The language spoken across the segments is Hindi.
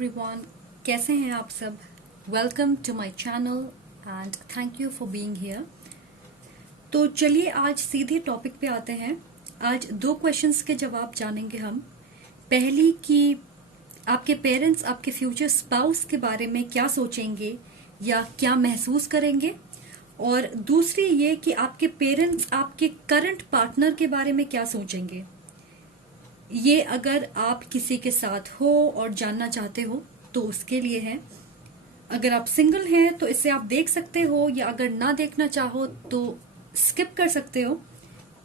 एवरीवन, कैसे हैं आप सब। Welcome to my channel and thank you for being here. तो चलिए आज सीधे टॉपिक पे आते हैं। आज दो क्वेश्चंस के जवाब जानेंगे हम। पहली कि आपके पेरेंट्स आपके फ्यूचर स्पाउस के बारे में क्या सोचेंगे या क्या महसूस करेंगे, और दूसरी ये कि आपके पेरेंट्स आपके करंट पार्टनर के बारे में क्या सोचेंगे। ये अगर आप किसी के साथ हो और जानना चाहते हो तो उसके लिए है। अगर आप सिंगल हैं तो इसे आप देख सकते हो, या अगर ना देखना चाहो तो स्किप कर सकते हो।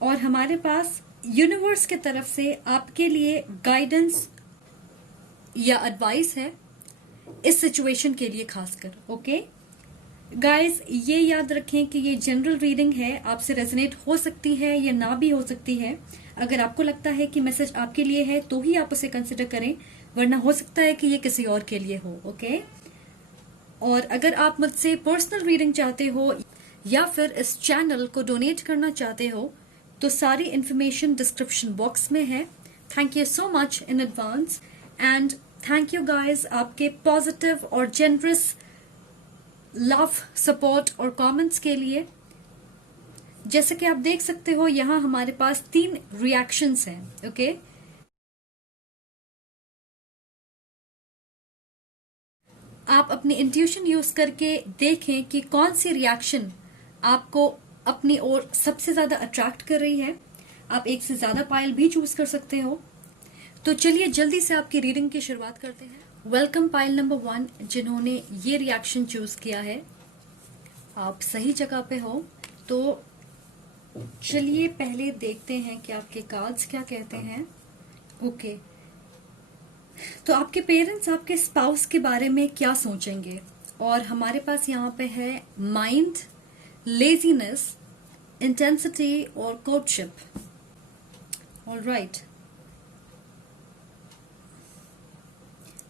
और हमारे पास यूनिवर्स की तरफ से आपके लिए गाइडेंस या एडवाइस है इस सिचुएशन के लिए खासकर। ओके गाइस, ये याद रखें कि ये जनरल रीडिंग है, आपसे रेजोनेट हो सकती है या ना भी हो सकती है। अगर आपको लगता है कि मैसेज आपके लिए है तो ही आप उसे कंसिडर करें, वरना हो सकता है कि ये किसी और के लिए हो। ओके, और अगर आप मुझसे पर्सनल रीडिंग चाहते हो या फिर इस चैनल को डोनेट करना चाहते हो तो सारी इंफॉर्मेशन डिस्क्रिप्शन बॉक्स में है। Thank you so much in advance and thank you guys आपके पॉजिटिव और जेनरस लव, सपोर्ट और कमेंट्स के लिए। जैसे कि आप देख सकते हो यहाँ हमारे पास 3 रिएक्शंस हैं। ओके, आप अपनी इंट्यूशन यूज करके देखें कि कौन सी रिएक्शन आपको अपनी ओर सबसे ज्यादा अट्रैक्ट कर रही है। आप एक से ज्यादा पायल भी चूज कर सकते हो। तो चलिए जल्दी से आपकी रीडिंग की शुरुआत करते हैं। वेलकम पायल नंबर 1 जिन्होंने ये रिएक्शन चूज किया है। आप सही जगह पे हो। तो चलिए पहले देखते हैं कि आपके कार्ड्स क्या कहते हैं। ओके, तो आपके पेरेंट्स आपके स्पाउस के बारे में क्या सोचेंगे, और हमारे पास यहाँ पे है माइंड, लेजीनेस, इंटेंसिटी और कोर्टशिप। ऑलराइट,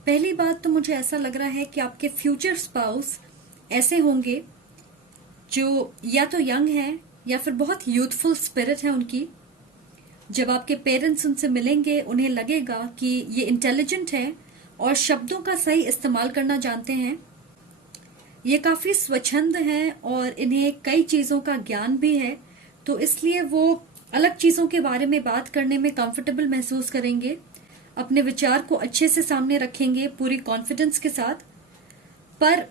पहली बात तो मुझे ऐसा लग रहा है कि आपके फ्यूचर स्पाउस ऐसे होंगे जो या तो यंग हैं या फिर बहुत यूथफुल स्पिरिट है उनकी। जब आपके पेरेंट्स उनसे मिलेंगे उन्हें लगेगा कि ये इंटेलिजेंट है और शब्दों का सही इस्तेमाल करना जानते हैं। ये काफी स्वच्छंद हैं और इन्हें कई चीजों का ज्ञान भी है, तो इसलिए वो अलग चीजों के बारे में बात करने में कंफर्टेबल महसूस करेंगे। अपने विचार को अच्छे से सामने रखेंगे पूरी कॉन्फिडेंस के साथ, पर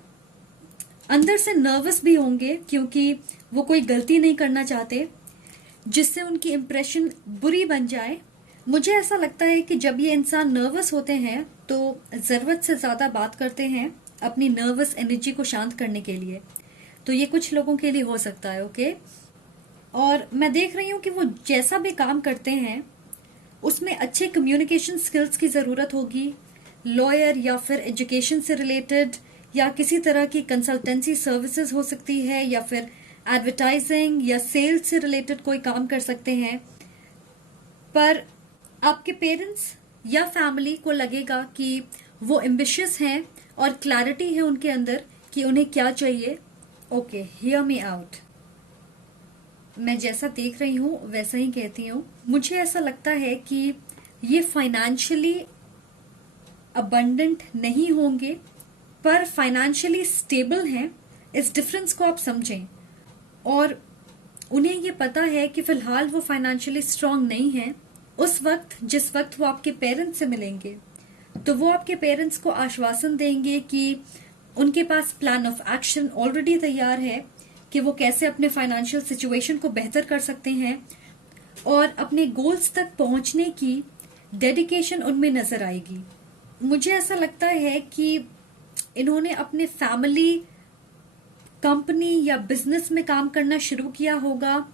अंदर से नर्वस भी होंगे क्योंकि वो कोई गलती नहीं करना चाहते जिससे उनकी इंप्रेशन बुरी बन जाए। मुझे ऐसा लगता है कि जब ये इंसान नर्वस होते हैं तो जरूरत से ज्यादा बात करते हैं अपनी नर्वस एनर्जी को शांत करने के लिए। तो ये कुछ लोगों के लिए हो सकता है। ओके, और मैं देख रही हूँ कि वो जैसा भी काम करते हैं उसमें अच्छे कम्युनिकेशन स्किल्स की जरूरत होगी। लॉयर या फिर एजुकेशन से रिलेटेड या किसी तरह की कंसल्टेंसी सर्विसेज हो सकती है, या फिर एडवर्टाइजिंग या सेल्स से रिलेटेड कोई काम कर सकते हैं। पर आपके पेरेंट्स या फैमिली को लगेगा कि वो एम्बिशियस हैं और क्लैरिटी है उनके अंदर कि उन्हें क्या चाहिए। Okay, hear me out. मैं जैसा देख रही हूँ वैसा ही कहती हूँ। मुझे ऐसा लगता है कि ये फाइनेंशियली अबंडेंट नहीं होंगे पर फाइनेंशियली स्टेबल हैं। इस डिफरेंस को आप समझें, और उन्हें ये पता है कि फिलहाल वो फाइनेंशियली स्ट्रांग नहीं है। उस वक्त जिस वक्त वो आपके पेरेंट्स से मिलेंगे तो वो आपके पेरेंट्स को आश्वासन देंगे कि उनके पास प्लान ऑफ एक्शन ऑलरेडी तैयार है कि वो कैसे अपने फाइनेंशियल सिचुएशन को बेहतर कर सकते हैं, और अपने गोल्स तक पहुंचने की डेडिकेशन उनमें नजर आएगी। मुझे ऐसा लगता है कि इन्होंने अपने फैमिली, कंपनी या बिजनेस में काम करना शुरू किया होगा,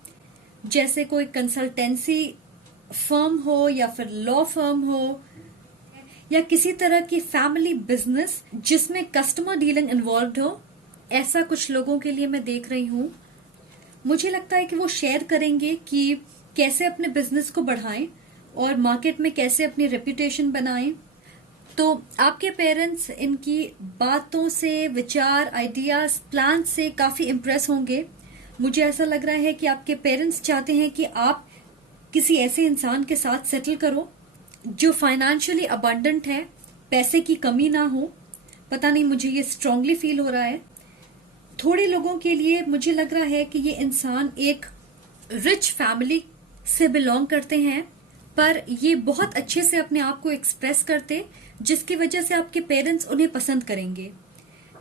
जैसे कोई कंसल्टेंसी फर्म हो या फिर लॉ फर्म हो, या किसी तरह की फैमिली बिजनेस जिसमें कस्टमर डीलिंग इन्वॉल्व हो। ऐसा कुछ लोगों के लिए मैं देख रही हूँ। मुझे लगता है कि वो शेयर करेंगे कि कैसे अपने बिजनेस को बढ़ाएं और मार्केट में कैसे अपनी रेपुटेशन बनाएं। तो आपके पेरेंट्स इनकी बातों से, विचार, आइडियाज, प्लान से काफी इम्प्रेस होंगे। मुझे ऐसा लग रहा है कि आपके पेरेंट्स चाहते हैं कि आप किसी ऐसे इंसान के साथ सेटल करो जो फाइनेंशियली अबंडेंट है पैसे की कमी ना हो, पता नहीं, मुझे ये स्ट्रांगली फील हो रहा है। थोड़े लोगों के लिए मुझे लग रहा है कि ये इंसान एक रिच फैमिली से बिलोंग करते हैं, पर ये बहुत अच्छे से अपने आप को एक्सप्रेस करते, जिसकी वजह से आपके पेरेंट्स उन्हें पसंद करेंगे।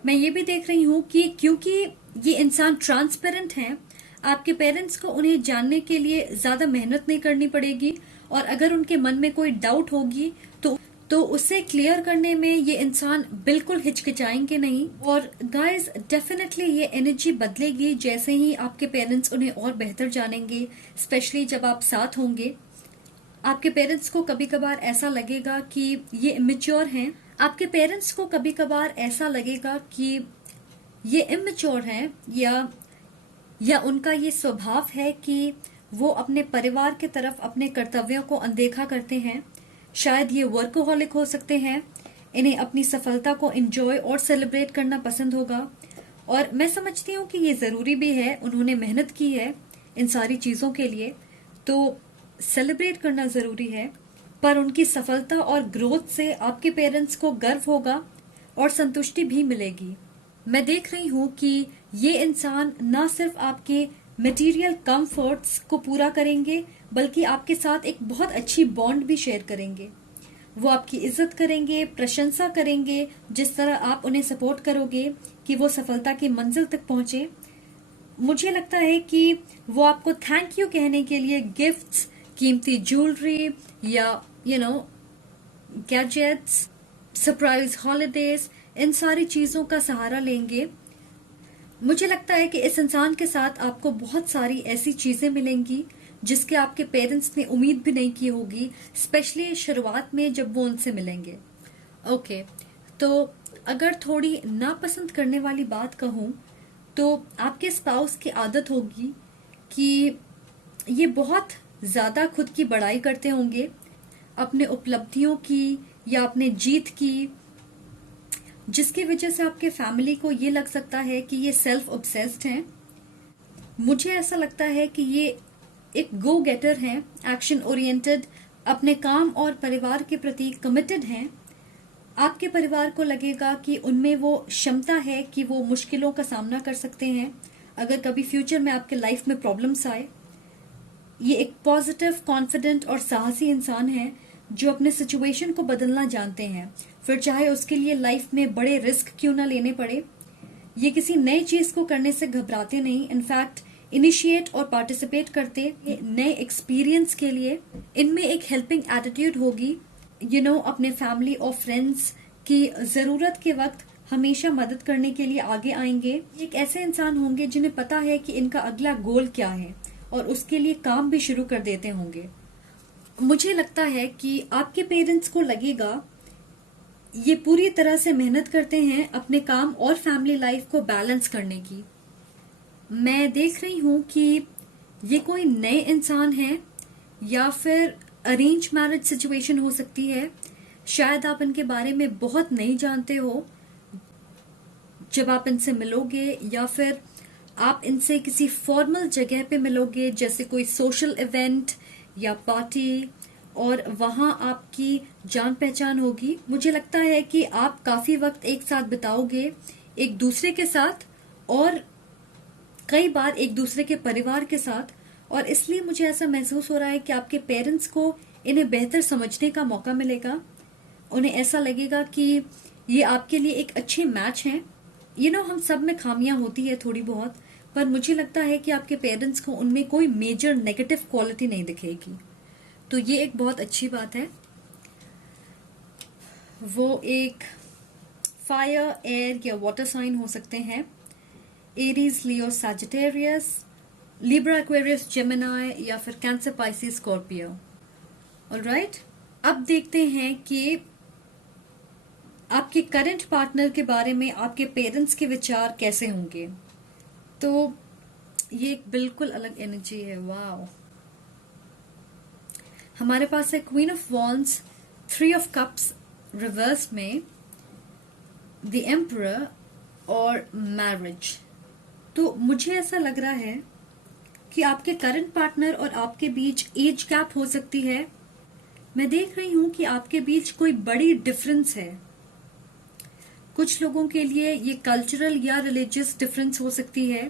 मैं ये भी देख रही हूँ कि क्योंकि ये इंसान ट्रांसपेरेंट हैं, आपके पेरेंट्स को उन्हें जानने के लिए ज्यादा मेहनत नहीं करनी पड़ेगी, और अगर उनके मन में कोई डाउट होगी तो उसे क्लियर करने में ये इंसान बिल्कुल हिचकिचाएंगे नहीं। और गाइस, डेफिनेटली ये एनर्जी बदलेगी जैसे ही आपके पेरेंट्स उन्हें और बेहतर जानेंगे, स्पेशली जब आप साथ होंगे। आपके पेरेंट्स को कभी कभार ऐसा लगेगा कि ये इमेच्योर हैं, आपके पेरेंट्स को कभी कभार ऐसा लगेगा कि ये इमेच्योर हैं, या उनका ये स्वभाव है कि वो अपने परिवार की तरफ अपने कर्तव्यों को अनदेखा करते हैं। शायद ये वर्कोहॉलिक हो सकते हैं, इन्हें अपनी सफलता को एंजॉय और सेलिब्रेट करना पसंद होगा। और मैं समझती हूँ कि ये जरूरी भी है, उन्होंने मेहनत की है इन सारी चीजों के लिए, तो सेलिब्रेट करना जरूरी है। पर उनकी सफलता और ग्रोथ से आपके पेरेंट्स को गर्व होगा और संतुष्टि भी मिलेगी। मैं देख रही हूँ कि ये इंसान ना सिर्फ आपके मटेरियल कंफर्ट्स को पूरा करेंगे, बल्कि आपके साथ एक बहुत अच्छी बॉन्ड भी शेयर करेंगे। वो आपकी इज्जत करेंगे, प्रशंसा करेंगे, जिस तरह आप उन्हें सपोर्ट करोगे कि वो सफलता की मंजिल तक पहुंचे। मुझे लगता है कि वो आपको थैंक यू कहने के लिए गिफ्ट्स, कीमती ज्वेलरी या गैजेट्स, सरप्राइज हॉलिडेज, इन सारी चीजों का सहारा लेंगे। मुझे लगता है कि इस इंसान के साथ आपको बहुत सारी ऐसी चीजें मिलेंगी जिसके आपके पेरेंट्स ने उम्मीद भी नहीं की होगी, स्पेशली शुरुआत में जब वो उनसे मिलेंगे। ओके, तो अगर थोड़ी नापसंद करने वाली बात कहूं तो आपके स्पाउस की आदत होगी कि ये बहुत ज्यादा खुद की बड़ाई करते होंगे, अपने उपलब्धियों की या अपने जीत की, जिसकी वजह से आपके फैमिली को ये लग सकता है कि ये सेल्फ ऑब्सेस्ड हैं। मुझे ऐसा लगता है कि ये एक गो गेटर हैं, एक्शन ओरिएंटेड, अपने काम और परिवार के प्रति कमिटेड हैं। आपके परिवार को लगेगा कि उनमें वो क्षमता है कि वो मुश्किलों का सामना कर सकते हैं अगर कभी फ्यूचर में आपके लाइफ में प्रॉब्लम्स आए। ये एक पॉजिटिव, कॉन्फिडेंट और साहसी इंसान है जो अपने सिचुएशन को बदलना जानते हैं, फिर चाहे उसके लिए लाइफ में बड़े रिस्क क्यों ना लेने पड़े। ये किसी नई चीज को करने से घबराते नहीं, इनफैक्ट इनिशिएट और पार्टिसिपेट करते नए एक्सपीरियंस के लिए। इनमें एक हेल्पिंग एटीट्यूड होगी, अपने फैमिली और फ्रेंड्स की जरूरत के वक्त हमेशा मदद करने के लिए आगे आएंगे। एक ऐसे इंसान होंगे जिन्हें पता है कि इनका अगला गोल क्या है और उसके लिए काम भी शुरू कर देते होंगे। मुझे लगता है कि आपके पेरेंट्स को लगेगा ये पूरी तरह से मेहनत करते हैं अपने काम और फैमिली लाइफ को बैलेंस करने की। मैं देख रही हूँ कि ये कोई नए इंसान है या फिर अरेंज मैरिज सिचुएशन हो सकती है। शायद आप इनके बारे में बहुत नहीं जानते हो। जब आप इनसे मिलोगे या फिर आप इनसे किसी फॉर्मल जगह पे मिलोगे, जैसे कोई सोशल इवेंट या पार्टी, और वहां आपकी जान पहचान होगी। मुझे लगता है कि आप काफी वक्त एक साथ बिताओगे एक दूसरे के साथ, और कई बार एक दूसरे के परिवार के साथ, और इसलिए मुझे ऐसा महसूस हो रहा है कि आपके पेरेंट्स को इन्हें बेहतर समझने का मौका मिलेगा। उन्हें ऐसा लगेगा कि ये आपके लिए एक अच्छे मैच हैं। हम सब में खामियां होती है थोड़ी बहुत, पर मुझे लगता है कि आपके पेरेंट्स को उनमें कोई मेजर नेगेटिव क्वालिटी नहीं दिखेगी, तो ये एक बहुत अच्छी बात है। वो एक फायर, एयर या वाटर साइन हो सकते हैं। एरीज, लियो, सैजिटेरियस, लिब्रा, एक्वेरियस, जेमिनी या फिर कैंसर, पाइसिस, स्कॉर्पियो। ऑलराइट, अब देखते हैं कि आपके करंट पार्टनर के बारे में आपके पेरेंट्स के विचार कैसे होंगे। तो ये एक बिल्कुल अलग एनर्जी है। वाओ, हमारे पास है queen of wands, 3 of cups reverse में, द एम्परर और मैरिज। तो मुझे ऐसा लग रहा है कि आपके करंट पार्टनर और आपके बीच एज गैप हो सकती है, मैं देख रही हूं कि आपके बीच कोई बड़ी डिफरेंस है। कुछ लोगों के लिए ये कल्चरल या रिलीजियस डिफरेंस हो सकती है,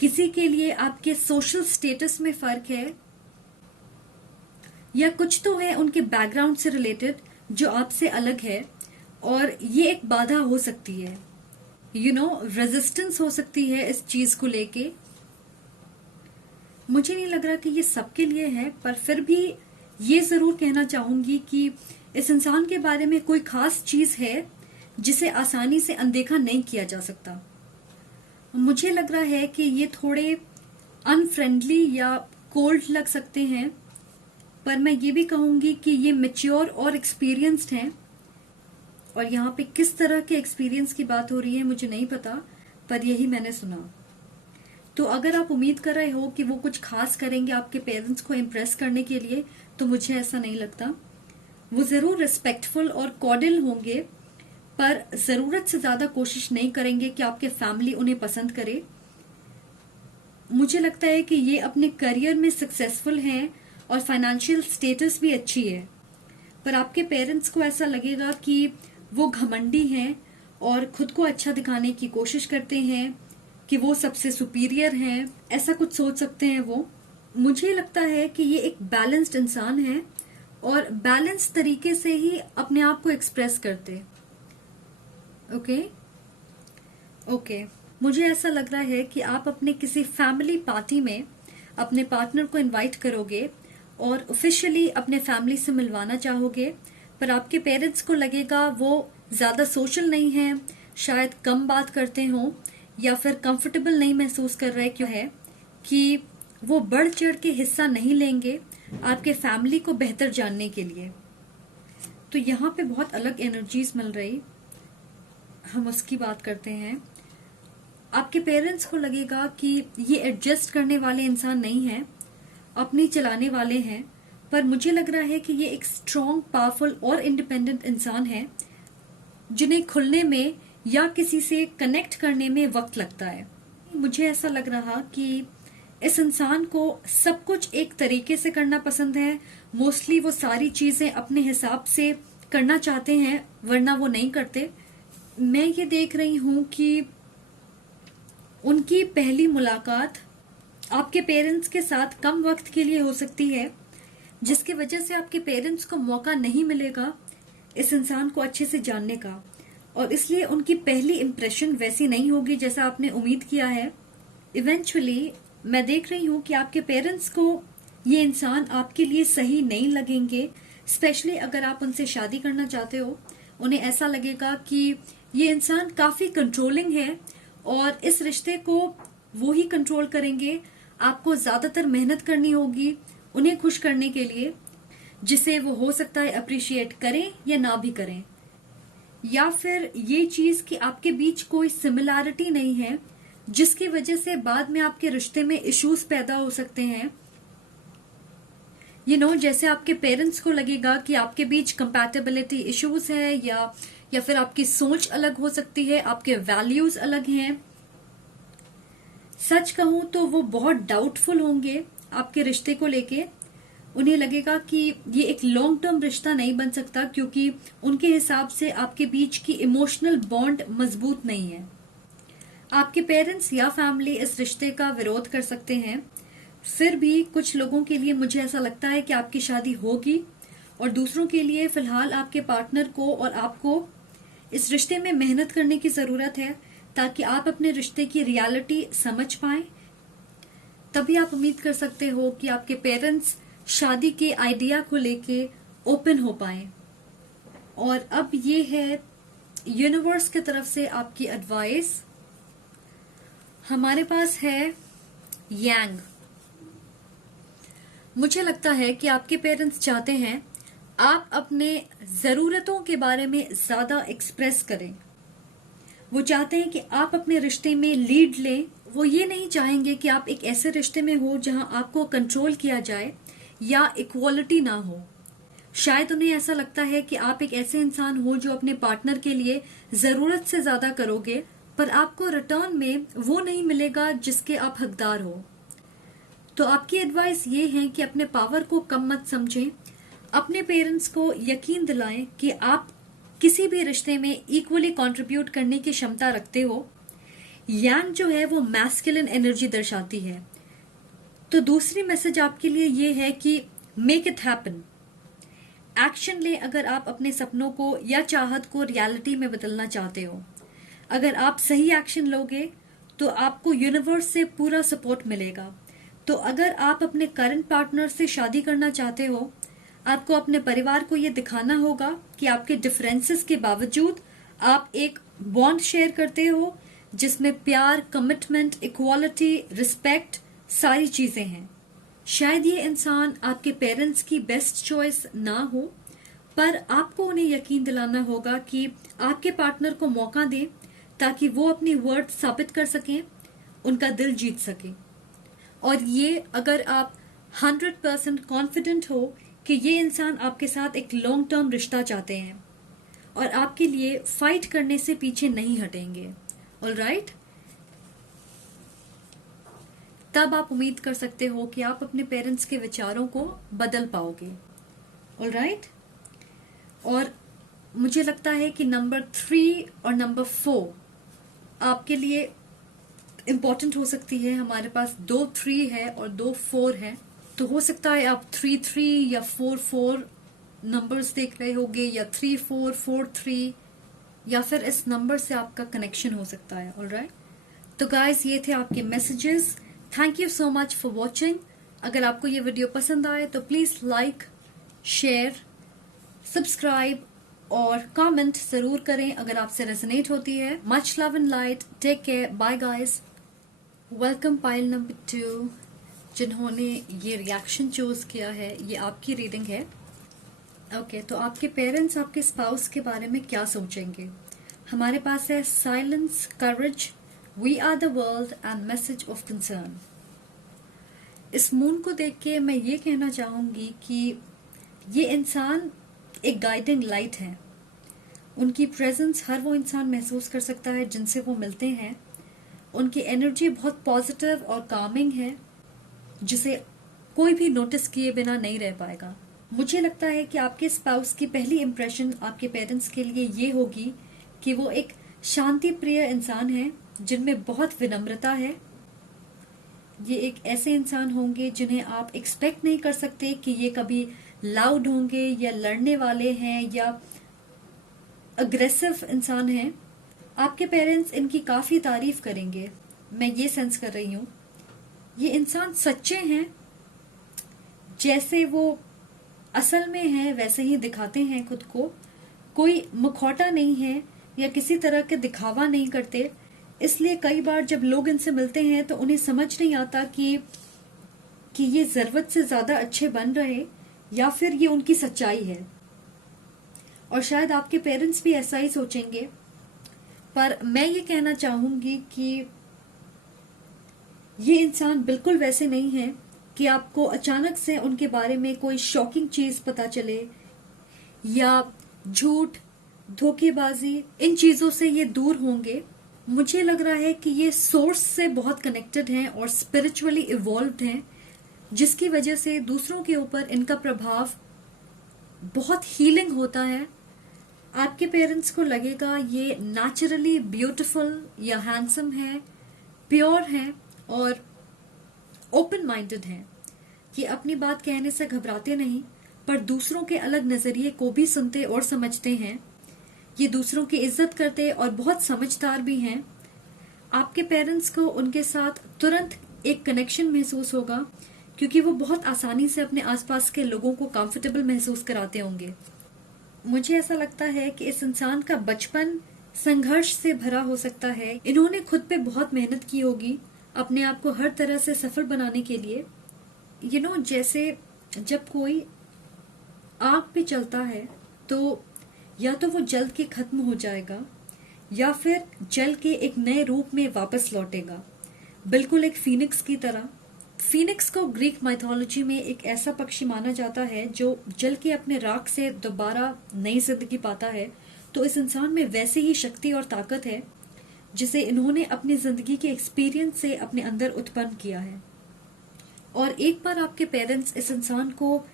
किसी के लिए आपके सोशल स्टेटस में फर्क है, या कुछ तो है उनके बैकग्राउंड से रिलेटेड जो आपसे अलग है, और ये एक बाधा हो सकती है। रेजिस्टेंस हो सकती है इस चीज को लेके। मुझे नहीं लग रहा कि ये सबके लिए है, पर फिर भी ये जरूर कहना चाहूंगी कि इस इंसान के बारे में कोई खास चीज है जिसे आसानी से अनदेखा नहीं किया जा सकता। मुझे लग रहा है कि ये थोड़े अनफ्रेंडली या कोल्ड लग सकते हैं, पर मैं ये भी कहूंगी कि ये मैच्योर और एक्सपीरियंस्ड हैं। और यहाँ पे किस तरह के एक्सपीरियंस की बात हो रही है मुझे नहीं पता, पर यही मैंने सुना। तो अगर आप उम्मीद कर रहे हो कि वो कुछ खास करेंगे आपके पेरेंट्स को इम्प्रेस करने के लिए, तो मुझे ऐसा नहीं लगता। वो जरूर रिस्पेक्टफुल और कॉर्डियल होंगे, पर जरूरत से ज्यादा कोशिश नहीं करेंगे कि आपके फैमिली उन्हें पसंद करे। मुझे लगता है कि ये अपने करियर में सक्सेसफुल हैं और फाइनेंशियल स्टेटस भी अच्छी है, पर आपके पेरेंट्स को ऐसा लगेगा कि वो घमंडी हैं और खुद को अच्छा दिखाने की कोशिश करते हैं कि वो सबसे सुपीरियर हैं, ऐसा कुछ सोच सकते हैं वो। मुझे लगता है कि ये एक बैलेंस्ड इंसान है और बैलेंस तरीके से ही अपने आप को एक्सप्रेस करते। ओके, मुझे ऐसा लग रहा है कि आप अपने किसी फैमिली पार्टी में अपने पार्टनर को इनवाइट करोगे और ऑफिशियली अपने फैमिली से मिलवाना चाहोगे, पर आपके पेरेंट्स को लगेगा वो ज्यादा सोशल नहीं है, शायद कम बात करते हो, या फिर कंफर्टेबल नहीं महसूस कर रहे क्यों है कि वो बढ़ चढ़ के हिस्सा नहीं लेंगे आपके फैमिली को बेहतर जानने के लिए। तो यहाँ पे बहुत अलग एनर्जीज मिल रही, हम उसकी बात करते हैं। आपके पेरेंट्स को लगेगा कि ये एडजस्ट करने वाले इंसान नहीं है, अपनी चलाने वाले हैं, पर मुझे लग रहा है कि ये एक स्ट्रॉन्ग, पावरफुल और इंडिपेंडेंट इंसान है जिन्हें खुलने में या किसी से कनेक्ट करने में वक्त लगता है। मुझे ऐसा लग रहा कि इस इंसान को सब कुछ एक तरीके से करना पसंद है। मोस्टली वो सारी चीजें अपने हिसाब से करना चाहते हैं, वरना वो नहीं करते। मैं ये देख रही हूं कि उनकी पहली मुलाकात आपके पेरेंट्स के साथ कम वक्त के लिए हो सकती है, जिसकी वजह से आपके पेरेंट्स को मौका नहीं मिलेगा इस इंसान को अच्छे से जानने का, और इसलिए उनकी पहली इम्प्रेशन वैसी नहीं होगी जैसा आपने उम्मीद किया है। इवेंचुअली मैं देख रही हूँ कि आपके पेरेंट्स को ये इंसान आपके लिए सही नहीं लगेंगे, स्पेशली अगर आप उनसे शादी करना चाहते हो। उन्हें ऐसा लगेगा कि ये इंसान काफी कंट्रोलिंग है और इस रिश्ते को वो ही कंट्रोल करेंगे। आपको ज्यादातर मेहनत करनी होगी उन्हें खुश करने के लिए, जिसे वो हो सकता है अप्रिशिएट करें या ना भी करें। या फिर ये चीज कि आपके बीच कोई सिमिलैरिटी नहीं है, जिसकी वजह से बाद में आपके रिश्ते में इश्यूज पैदा हो सकते हैं। जैसे आपके पेरेंट्स को लगेगा कि आपके बीच कंपैटिबिलिटी इश्यूज है, या फिर आपकी सोच अलग हो सकती है, आपके वैल्यूज अलग हैं। सच कहूं तो वो बहुत डाउटफुल होंगे आपके रिश्ते को लेके। उन्हें लगेगा कि ये एक लॉन्ग टर्म रिश्ता नहीं बन सकता, क्योंकि उनके हिसाब से आपके बीच की इमोशनल बॉन्ड मजबूत नहीं है। आपके पेरेंट्स या फैमिली इस रिश्ते का विरोध कर सकते हैं, फिर भी कुछ लोगों के लिए मुझे ऐसा लगता है कि आपकी शादी होगी, और दूसरों के लिए फिलहाल आपके पार्टनर को और आपको इस रिश्ते में मेहनत करने की जरूरत है, ताकि आप अपने रिश्ते की रियलिटी समझ पाएं। तभी आप उम्मीद कर सकते हो कि आपके पेरेंट्स शादी के आइडिया को लेके ओपन हो पाए। और अब ये है यूनिवर्स की तरफ से आपकी एडवाइस। हमारे पास है यांग। मुझे लगता है कि आपके पेरेंट्स चाहते हैं आप अपने जरूरतों के बारे में ज्यादा एक्सप्रेस करें। वो चाहते हैं कि आप अपने रिश्ते में लीड लें। वो ये नहीं चाहेंगे कि आप एक ऐसे रिश्ते में हो जहां आपको कंट्रोल किया जाए या इक्वालिटी ना हो। शायद उन्हें ऐसा लगता है कि आप एक ऐसे इंसान हो जो अपने पार्टनर के लिए जरूरत से ज्यादा करोगे, पर आपको रिटर्न में वो नहीं मिलेगा जिसके आप हकदार हो। तो आपकी एडवाइस ये है कि अपने पावर को कम मत समझें, अपने पेरेंट्स को यकीन दिलाएं कि आप किसी भी रिश्ते में इक्वली कंट्रीब्यूट करने की क्षमता रखते हो। यांग जो है वो मैस्कुलिन एनर्जी दर्शाती है। तो दूसरी मैसेज आपके लिए ये है कि मेक इट हैपन। एक्शन ले अगर आप अपने सपनों को या चाहत को रियलिटी में बदलना चाहते हो। अगर आप सही एक्शन लोगे तो आपको यूनिवर्स से पूरा सपोर्ट मिलेगा। तो अगर आप अपने करंट पार्टनर से शादी करना चाहते हो, आपको अपने परिवार को ये दिखाना होगा कि आपके डिफरेंसेस के बावजूद आप एक बॉन्ड शेयर करते हो जिसमें प्यार, कमिटमेंट, इक्वालिटी, रिस्पेक्ट सारी चीजें हैं। शायद ये इंसान आपके पेरेंट्स की बेस्ट चॉइस ना हो, पर आपको उन्हें यकीन दिलाना होगा कि आपके पार्टनर को मौका दें ताकि वो अपनी वर्थ साबित कर सकें, उनका दिल जीत सके। और ये अगर आप 100% कॉन्फिडेंट हो कि ये इंसान आपके साथ एक लॉन्ग टर्म रिश्ता चाहते हैं और आपके लिए फाइट करने से पीछे नहीं हटेंगे। ऑलराइट, तब आप उम्मीद कर सकते हो कि आप अपने पेरेंट्स के विचारों को बदल पाओगे। ऑलराइट, और मुझे लगता है कि नंबर 3 और नंबर 4 आपके लिए इम्पोर्टेंट हो सकती है। हमारे पास 2 3 है और 2 4 है, तो हो सकता है आप 3 3 या 4 4 नंबर्स देख रहे होगे, या 3 4 4 3, या फिर इस नंबर से आपका कनेक्शन हो सकता है। ऑलराइट, तो गाइस ये थे आपके messages. Thank you so much for watching. अगर आपको ये वीडियो पसंद आए तो प्लीज लाइक, शेयर, सब्सक्राइब और कमेंट जरूर करें अगर आपसे रेजोनेट होती है। Much love and light, take care, bye guys. Welcome pile number 2, जिन्होंने ये रिएक्शन चूज किया है, ये आपकी रीडिंग है। ओके, तो आपके पेरेंट्स आपके स्पाउस के बारे में क्या सोचेंगे? हमारे पास है silence, courage, we are the world and message of concern. इस मून को देख के मैं ये कहना चाहूंगी कि ये इंसान एक गाइडिंग लाइट है। उनकी प्रेजेंस हर वो इंसान महसूस कर सकता है जिनसे वो मिलते हैं। उनकी एनर्जी बहुत पॉजिटिव और कामिंग है, जिसे कोई भी नोटिस किए बिना नहीं रह पाएगा। मुझे लगता है कि आपके स्पाउस की पहली इंप्रेशन आपके पेरेंट्स के लिए ये होगी कि वो एक शांति प्रिय इंसान है जिनमें बहुत विनम्रता है। ये एक ऐसे इंसान होंगे जिन्हें आप एक्सपेक्ट नहीं कर सकते कि ये कभी लाउड होंगे या लड़ने वाले हैं या अग्रेसिव इंसान हैं। आपके पेरेंट्स इनकी काफी तारीफ करेंगे, मैं ये सेंस कर रही हूँ। ये इंसान सच्चे हैं, जैसे वो असल में हैं वैसे ही दिखाते हैं खुद को। कोई मुखौटा नहीं है या किसी तरह के दिखावा नहीं करते। इसलिए कई बार जब लोग इनसे मिलते हैं तो उन्हें समझ नहीं आता कि ये जरूरत से ज्यादा अच्छे बन रहे या फिर ये उनकी सच्चाई है। और शायद आपके पेरेंट्स भी ऐसा ही सोचेंगे, पर मैं ये कहना चाहूंगी कि ये इंसान बिल्कुल वैसे नहीं है कि आपको अचानक से उनके बारे में कोई शॉकिंग चीज पता चले, या झूठ, धोखेबाजी, इन चीजों से ये दूर होंगे। मुझे लग रहा है कि ये सोर्स से बहुत कनेक्टेड हैं और स्पिरिचुअली इवॉल्व्ड हैं, जिसकी वजह से दूसरों के ऊपर इनका प्रभाव बहुत हीलिंग होता है। आपके पेरेंट्स को लगेगा ये नेचुरली ब्यूटीफुल या हैंडसम है, प्योर है और ओपन माइंडेड हैं। ये अपनी बात कहने से घबराते नहीं, पर दूसरों के अलग नजरिए को भी सुनते और समझते हैं। ये दूसरों की इज्जत करते और बहुत समझदार भी हैं। आपके पेरेंट्स को उनके साथ तुरंत एक कनेक्शन महसूस होगा, क्योंकि वो बहुत आसानी से अपने आसपास के लोगों को कंफर्टेबल महसूस कराते होंगे। मुझे ऐसा लगता है कि इस इंसान का बचपन संघर्ष से भरा हो सकता है। इन्होंने खुद पे बहुत मेहनत की होगी अपने आप को हर तरह से सफल बनाने के लिए। जैसे जब कोई आग पे चलता है तो या तो वो जल के खत्म हो जाएगा या फिर जल के एक नए रूप में वापस लौटेगा, बिल्कुल एक फीनिक्स की तरह। फीनिक्स को ग्रीक माइथोलॉजी में एक ऐसा पक्षी माना जाता है जो जल के अपने राख से दोबारा नई जिंदगी पाता है। तो इस इंसान में वैसे ही शक्ति और ताकत है जिसे इन्होंने अपनी जिंदगी के एक्सपीरियंस से अपने अंदर उत्पन्न किया है। और एक बार आपके पेरेंट्स इस इंसान को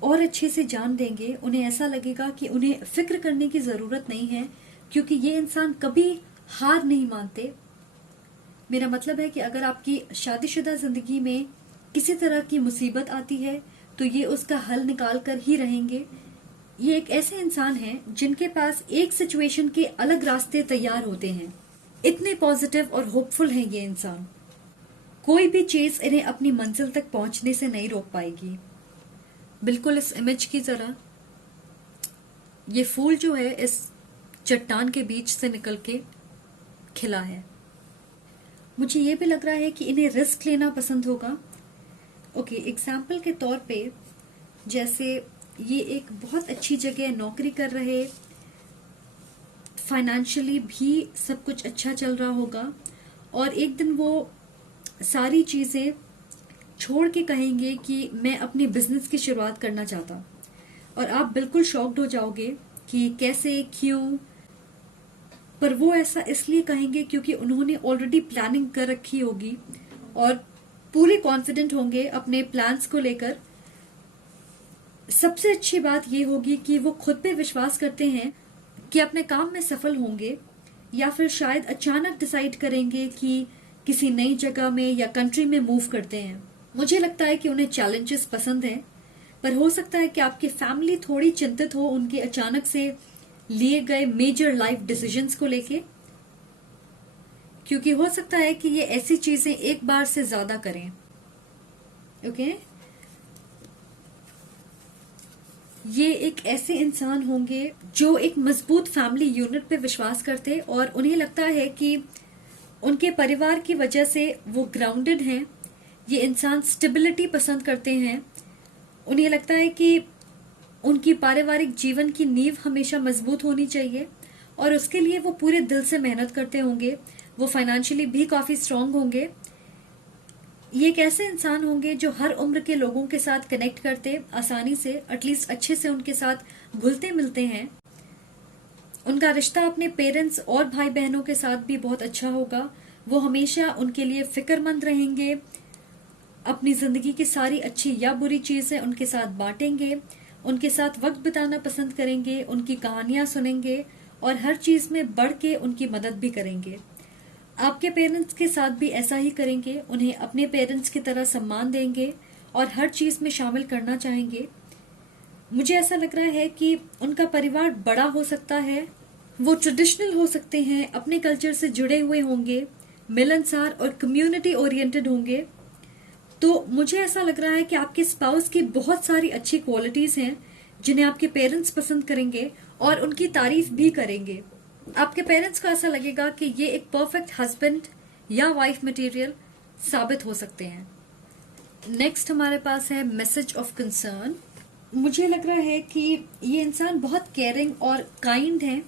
और अच्छे से जान देंगे, उन्हें ऐसा लगेगा कि उन्हें फिक्र करने की जरूरत नहीं है, क्योंकि ये इंसान कभी हार नहीं मानते। मेरा मतलब है कि अगर आपकी शादीशुदा जिंदगी में किसी तरह की मुसीबत आती है तो ये उसका हल निकाल कर ही रहेंगे। ये एक ऐसे इंसान हैं जिनके पास एक सिचुएशन के अलग रास्ते तैयार होते हैं। इतने पॉजिटिव और होपफुल हैं ये इंसान। कोई भी चीज इन्हें अपनी मंजिल तक पहुंचने से नहीं रोक पाएगी। बिल्कुल इस इमेज की तरह ये फूल जो है इस चट्टान के बीच से निकल के खिला है। मुझे ये भी लग रहा है कि इन्हें रिस्क लेना पसंद होगा। ओके, एग्जाम्पल के तौर पे जैसे ये एक बहुत अच्छी जगह नौकरी कर रहे, फाइनेंशियली भी सब कुछ अच्छा चल रहा होगा, और एक दिन वो सारी चीजें छोड़ के कहेंगे कि मैं अपने बिजनेस की शुरुआत करना चाहता, और आप बिल्कुल शॉक्ड हो जाओगे कि कैसे, क्यों। पर वो ऐसा इसलिए कहेंगे क्योंकि उन्होंने ऑलरेडी प्लानिंग कर रखी होगी और पूरे कॉन्फिडेंट होंगे अपने प्लान्स को लेकर। सबसे अच्छी बात ये होगी कि वो खुद पे विश्वास करते हैं कि अपने काम में सफल होंगे, या फिर शायद अचानक डिसाइड करेंगे कि किसी नई जगह में या कंट्री में मूव करते हैं। मुझे लगता है कि उन्हें चैलेंजेस पसंद हैं, पर हो सकता है कि आपकी फैमिली थोड़ी चिंतित हो उनके अचानक से लिए गए मेजर लाइफ डिसीजंस को लेके, क्योंकि हो सकता है कि ये ऐसी चीजें एक बार से ज्यादा करें। ओके, ये एक ऐसे इंसान होंगे जो एक मजबूत फैमिली यूनिट पे विश्वास करते, और उन्हें लगता है कि उनके परिवार की वजह से वो ग्राउंडेड हैं। ये इंसान स्टेबिलिटी पसंद करते हैं। उन्हें लगता है कि उनकी पारिवारिक जीवन की नींव हमेशा मजबूत होनी चाहिए, और उसके लिए वो पूरे दिल से मेहनत करते होंगे। वो फाइनेंशियली भी काफी स्ट्रांग होंगे। ये एक ऐसे इंसान होंगे जो हर उम्र के लोगों के साथ कनेक्ट करते आसानी से, एटलीस्ट अच्छे से उनके साथ घुलते मिलते हैं। उनका रिश्ता अपने पेरेंट्स और भाई बहनों के साथ भी बहुत अच्छा होगा। वो हमेशा उनके लिए फिक्रमंद रहेंगे, अपनी जिंदगी की सारी अच्छी या बुरी चीजें उनके साथ बांटेंगे, उनके साथ वक्त बिताना पसंद करेंगे, उनकी कहानियां सुनेंगे, और हर चीज में बढ़ के उनकी मदद भी करेंगे। आपके पेरेंट्स के साथ भी ऐसा ही करेंगे, उन्हें अपने पेरेंट्स की तरह सम्मान देंगे और हर चीज में शामिल करना चाहेंगे। मुझे ऐसा लग रहा है कि उनका परिवार बड़ा हो सकता है, वो ट्रेडिशनल हो सकते हैं, अपने कल्चर से जुड़े हुए होंगे, मिलनसार और कम्युनिटी ओरिएंटेड होंगे। तो मुझे ऐसा लग रहा है कि आपके स्पाउस की बहुत सारी अच्छी क्वालिटीज हैं जिन्हें आपके पेरेंट्स पसंद करेंगे और उनकी तारीफ भी करेंगे। आपके पेरेंट्स को ऐसा लगेगा कि ये एक परफेक्ट हस्बैंड या वाइफ मटेरियल साबित हो सकते हैं। नेक्स्ट हमारे पास है मैसेज ऑफ कंसर्न। मुझे लग रहा है कि ये इंसान बहुत केयरिंग और काइंड हैं।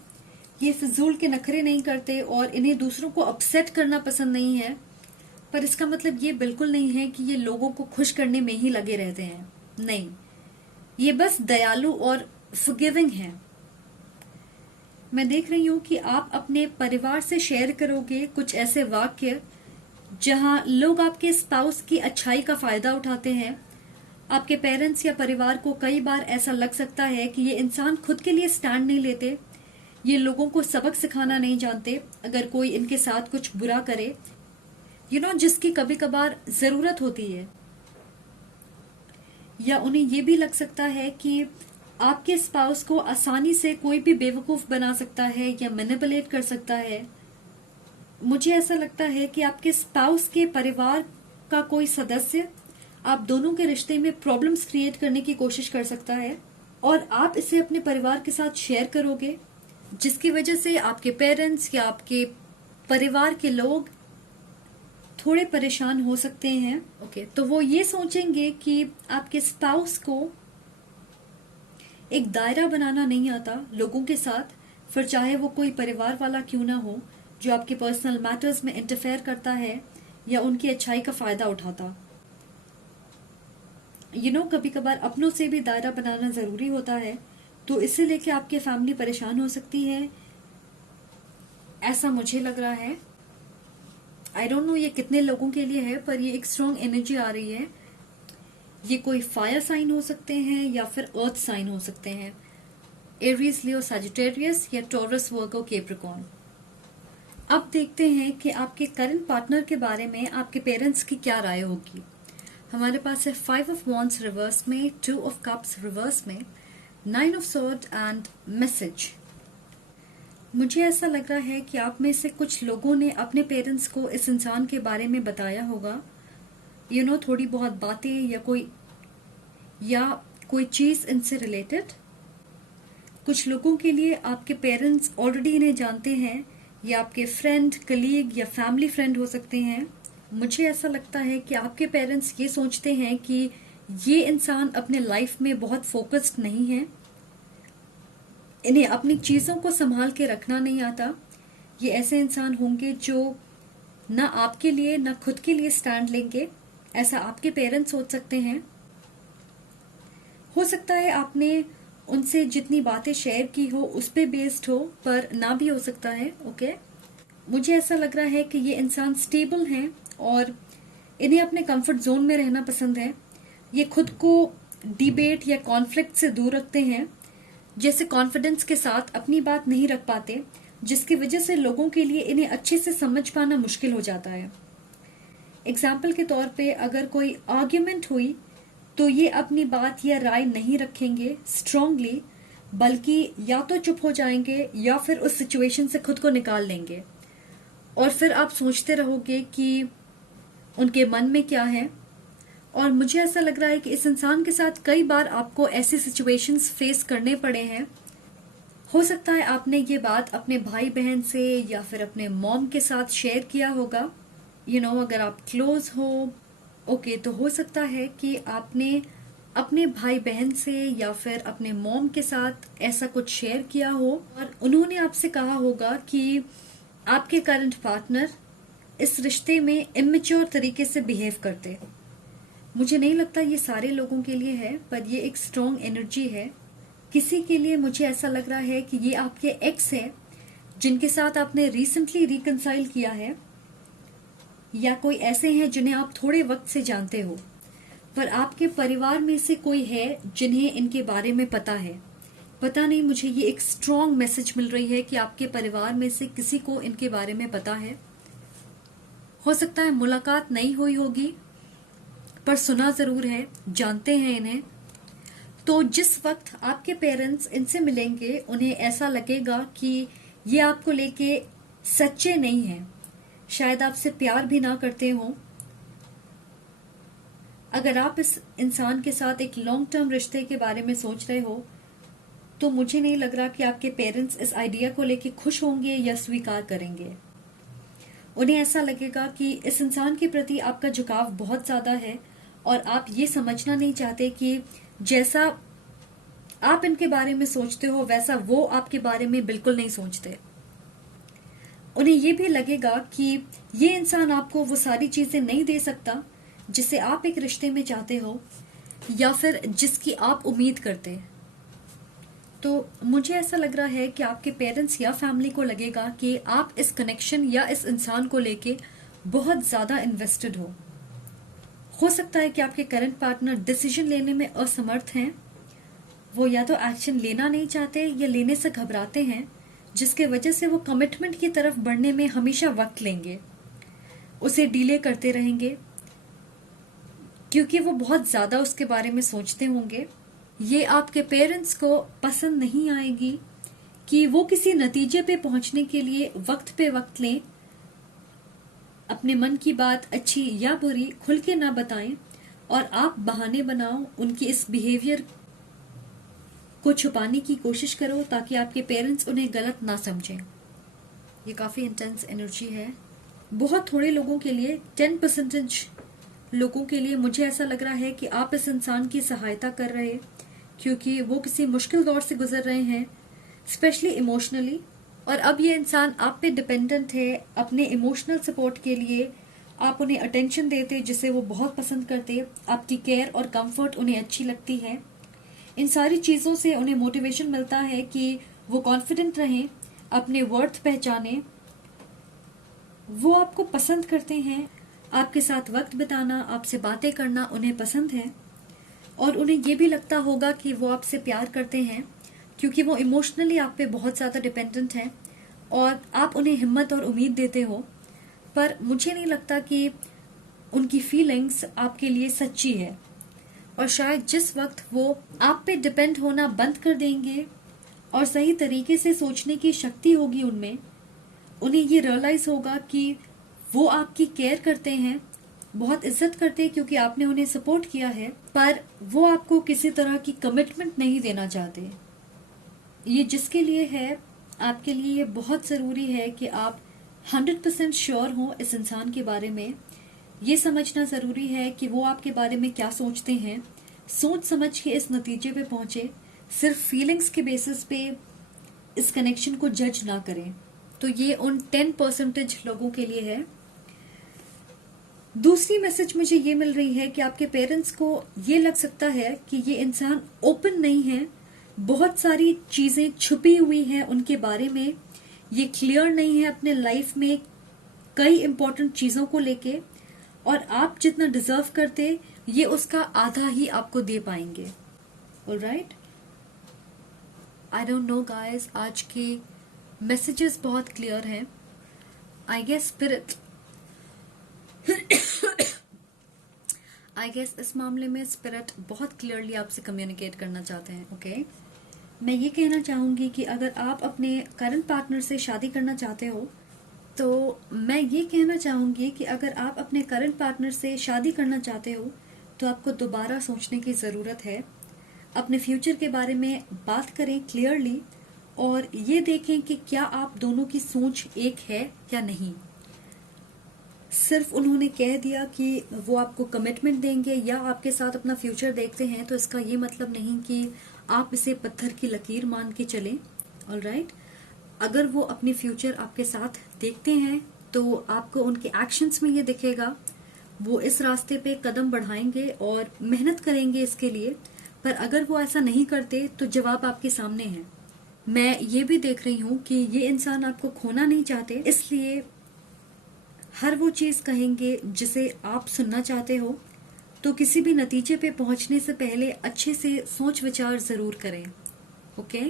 ये फिजूल के नखरे नहीं करते और इन्हें दूसरों को अपसेट करना पसंद नहीं है, पर इसका मतलब ये बिल्कुल नहीं है कि ये लोगों को खुश करने में ही लगे रहते हैं। नहीं, ये बस दयालु और फॉरगिविंग हैं। मैं देख रही हूँ कि आप अपने परिवार से शेयर करोगे कुछ ऐसे वाक्य जहां लोग आपके स्पाउस की अच्छाई का फायदा उठाते हैं। आपके पेरेंट्स या परिवार को कई बार ऐसा लग सकता है कि ये इंसान खुद के लिए स्टैंड नहीं लेते, ये लोगों को सबक सिखाना नहीं जानते। अगर कोई इनके साथ कुछ बुरा करे, जिसकी कभी कभार जरूरत होती है, या उन्हें ये भी लग सकता है कि आपके स्पाउस को आसानी से कोई भी बेवकूफ बना सकता है या मैनिपुलेट कर सकता है। मुझे ऐसा लगता है कि आपके स्पाउस के परिवार का कोई सदस्य आप दोनों के रिश्ते में प्रॉब्लम्स क्रिएट करने की कोशिश कर सकता है, और आप इसे अपने परिवार के साथ शेयर करोगे, जिसकी वजह से आपके पेरेंट्स या आपके परिवार के लोग थोड़े परेशान हो सकते हैं। ओके, तो वो ये सोचेंगे कि आपके स्पाउस को एक दायरा बनाना नहीं आता लोगों के साथ, फिर चाहे वो कोई परिवार वाला क्यों ना हो, जो आपके पर्सनल मैटर्स में इंटरफेयर करता है या उनकी अच्छाई का फायदा उठाता। कभी कभार अपनों से भी दायरा बनाना जरूरी होता है, तो इसे लेके आपकी फैमिली परेशान हो सकती है, ऐसा मुझे लग रहा है। आई डोंट नो ये कितने लोगों के लिए है, पर ये एक स्ट्रॉन्ग एनर्जी आ रही है। ये कोई फायर साइन हो सकते हैं या फिर अर्थ साइन हो सकते हैं, एरीज, लियो, सजिटेरियस या टॉरस, वर्गो, कैप्रिकॉर्न। अब देखते हैं कि आपके करंट पार्टनर के बारे में आपके पेरेंट्स की क्या राय होगी। हमारे पास है 5 ऑफ वॉन्ड्स रिवर्स में, 2 ऑफ कप्स रिवर्स में, 9 ऑफ स्वॉर्ड एंड मैसेज। मुझे ऐसा लग रहा है कि आप में से कुछ लोगों ने अपने पेरेंट्स को इस इंसान के बारे में बताया होगा, थोड़ी बहुत बातें या कोई चीज इनसे रिलेटेड। कुछ लोगों के लिए आपके पेरेंट्स ऑलरेडी इन्हें जानते हैं, या आपके फ्रेंड, कलीग या फैमिली फ्रेंड हो सकते हैं। मुझे ऐसा लगता है कि आपके पेरेंट्स ये सोचते हैं कि ये इंसान अपने लाइफ में बहुत फोकस्ड नहीं है, इन्हें अपनी चीजों को संभाल के रखना नहीं आता। ये ऐसे इंसान होंगे जो ना आपके लिए ना खुद के लिए स्टैंड लेंगे, ऐसा आपके पेरेंट्स सोच सकते हैं। हो सकता है आपने उनसे जितनी बातें शेयर की हो उस पे बेस्ड हो, पर ना भी हो सकता है। ओके, मुझे ऐसा लग रहा है कि ये इंसान स्टेबल हैं और इन्हें अपने कंफर्ट जोन में रहना पसंद है। ये खुद को डिबेट या कॉन्फ्लिक्ट से दूर रखते हैं, जैसे कॉन्फिडेंस के साथ अपनी बात नहीं रख पाते, जिसकी वजह से लोगों के लिए इन्हें अच्छे से समझ पाना मुश्किल हो जाता है। एग्जाम्पल के तौर पे अगर कोई आर्ग्यूमेंट हुई तो ये अपनी बात या राय नहीं रखेंगे स्ट्रांगली, बल्कि या तो चुप हो जाएंगे या फिर उस सिचुएशन से खुद को निकाल लेंगे, और फिर आप सोचते रहोगे कि उनके मन में क्या है। और मुझे ऐसा लग रहा है कि इस इंसान के साथ कई बार आपको ऐसे सिचुएशंस फेस करने पड़े हैं। हो सकता है आपने ये बात अपने भाई बहन से या फिर अपने मॉम के साथ शेयर किया होगा। अगर आप क्लोज हो, ओके, तो हो सकता है कि आपने अपने भाई बहन से या फिर अपने मॉम के साथ ऐसा कुछ शेयर किया हो और उन्होंने आपसे कहा होगा कि आपके करंट पार्टनर इस रिश्ते में इमेच्योर तरीके से बिहेव करते। मुझे नहीं लगता ये सारे लोगों के लिए है, पर ये एक स्ट्रॉन्ग एनर्जी है। किसी के लिए मुझे ऐसा लग रहा है कि ये आपके एक्स है जिनके साथ आपने रिसेंटली रिकंसाइल किया है, या कोई ऐसे हैं जिन्हें आप थोड़े वक्त से जानते हो, पर आपके परिवार में से कोई है जिन्हें इनके बारे में पता है। पता नहीं, मुझे ये एक स्ट्रॉन्ग मैसेज मिल रही है कि आपके परिवार में से किसी को इनके बारे में पता है। हो सकता है मुलाकात नहीं हुई होगी, पर सुना जरूर है, जानते हैं इन्हें। तो जिस वक्त आपके पेरेंट्स इनसे मिलेंगे उन्हें ऐसा लगेगा कि ये आपको लेके सच्चे नहीं हैं, शायद आपसे प्यार भी ना करते हो। अगर आप इस इंसान के साथ एक लॉन्ग टर्म रिश्ते के बारे में सोच रहे हो, तो मुझे नहीं लग रहा कि आपके पेरेंट्स इस आइडिया को लेके खुश होंगे या स्वीकार करेंगे। उन्हें ऐसा लगेगा कि इस इंसान के प्रति आपका झुकाव बहुत ज्यादा है और आप ये समझना नहीं चाहते कि जैसा आप इनके बारे में सोचते हो वैसा वो आपके बारे में बिल्कुल नहीं सोचते। उन्हें ये भी लगेगा कि ये इंसान आपको वो सारी चीजें नहीं दे सकता जिसे आप एक रिश्ते में चाहते हो या फिर जिसकी आप उम्मीद करते हैं। तो मुझे ऐसा लग रहा है कि आपके पेरेंट्स या फैमिली को लगेगा कि आप इस कनेक्शन या इस इंसान को लेके बहुत ज्यादा इन्वेस्टेड हो सकता है कि आपके करंट पार्टनर डिसीजन लेने में असमर्थ हैं। वो या तो एक्शन लेना नहीं चाहते या लेने से घबराते हैं, जिसके वजह से वो कमिटमेंट की तरफ बढ़ने में हमेशा वक्त लेंगे, उसे डिले करते रहेंगे क्योंकि वो बहुत ज्यादा उसके बारे में सोचते होंगे। ये आपके पेरेंट्स को पसंद नहीं आएगी कि वो किसी नतीजे पे पहुंचने के लिए वक्त पे वक्त लें, अपने मन की बात अच्छी या बुरी खुल के ना बताएं और आप बहाने बनाओ, उनकी इस बिहेवियर को छुपाने की कोशिश करो ताकि आपके पेरेंट्स उन्हें गलत ना समझें। ये काफी इंटेंस एनर्जी है। बहुत थोड़े लोगों के लिए, 10% लोगों के लिए मुझे ऐसा लग रहा है कि आप इस इंसान की सहायता कर रहे हैं क्योंकि वो किसी मुश्किल दौर से गुजर रहे हैं, स्पेशली इमोशनली, और अब ये इंसान आप पे डिपेंडेंट है अपने इमोशनल सपोर्ट के लिए। आप उन्हें अटेंशन देते जिसे वो बहुत पसंद करते, आपकी केयर और कंफर्ट उन्हें अच्छी लगती है। इन सारी चीजों से उन्हें मोटिवेशन मिलता है कि वो कॉन्फिडेंट रहें, अपने वर्थ पहचाने। वो आपको पसंद करते हैं, आपके साथ वक्त बिताना, आपसे बातें करना उन्हें पसंद है। और उन्हें ये भी लगता होगा कि वो आपसे प्यार करते हैं, क्योंकि वो इमोशनली आप पे बहुत ज़्यादा डिपेंडेंट हैं और आप उन्हें हिम्मत और उम्मीद देते हो। पर मुझे नहीं लगता कि उनकी फीलिंग्स आपके लिए सच्ची है। और शायद जिस वक्त वो आप पे डिपेंड होना बंद कर देंगे और सही तरीके से सोचने की शक्ति होगी उनमें, उन्हें ये रियलाइज होगा कि वो आपकी केयर करते हैं, बहुत इज्जत करते हैं क्योंकि आपने उन्हें सपोर्ट किया है, पर वो आपको किसी तरह की कमिटमेंट नहीं देना चाहते। ये जिसके लिए है, आपके लिए ये बहुत ज़रूरी है कि आप 100% श्योर हों इस इंसान के बारे में। ये समझना ज़रूरी है कि वो आपके बारे में क्या सोचते हैं, सोच समझ के इस नतीजे पे पहुंचे। सिर्फ फीलिंग्स के बेसिस पे इस कनेक्शन को जज ना करें। तो ये उन 10% लोगों के लिए है। दूसरी मैसेज मुझे ये मिल रही है कि आपके पेरेंट्स को ये लग सकता है कि ये इंसान ओपन नहीं है, बहुत सारी चीजें छुपी हुई हैं उनके बारे में, ये क्लियर नहीं है अपने लाइफ में कई इंपॉर्टेंट चीजों को लेके, और आप जितना डिजर्व करते ये उसका आधा ही आपको दे पाएंगे। Alright, I don't know guys, आज के मैसेजेस बहुत क्लियर हैं। आई गेस इस मामले में स्पिरिट बहुत क्लियरली आपसे कम्युनिकेट करना चाहते हैं। ओके, मैं ये कहना चाहूंगी कि अगर आप अपने करंट पार्टनर से शादी करना चाहते हो, तो मैं ये कहना चाहूंगी कि अगर आप अपने करंट पार्टनर से शादी करना चाहते हो तो आपको दोबारा सोचने की ज़रूरत है। अपने फ्यूचर के बारे में बात करें क्लियरली और ये देखें कि क्या आप दोनों की सोच एक है या नहीं। सिर्फ उन्होंने कह दिया कि वो आपको कमिटमेंट देंगे या आपके साथ अपना फ्यूचर देखते हैं, तो इसका ये मतलब नहीं कि आप इसे पत्थर की लकीर मान के चलें। ऑलराइट, अगर वो अपनी फ्यूचर आपके साथ देखते हैं तो आपको उनके एक्शंस में ये दिखेगा। वो इस रास्ते पे कदम बढ़ाएंगे और मेहनत करेंगे इसके लिए। पर अगर वो ऐसा नहीं करते तो जवाब आपके सामने है। मैं ये भी देख रही हूँ कि ये इंसान आपको खोना नहीं चाहते, इसलिए हर वो चीज कहेंगे जिसे आप सुनना चाहते हो। तो किसी भी नतीजे पे पहुंचने से पहले अच्छे से सोच विचार जरूर करें। ओके,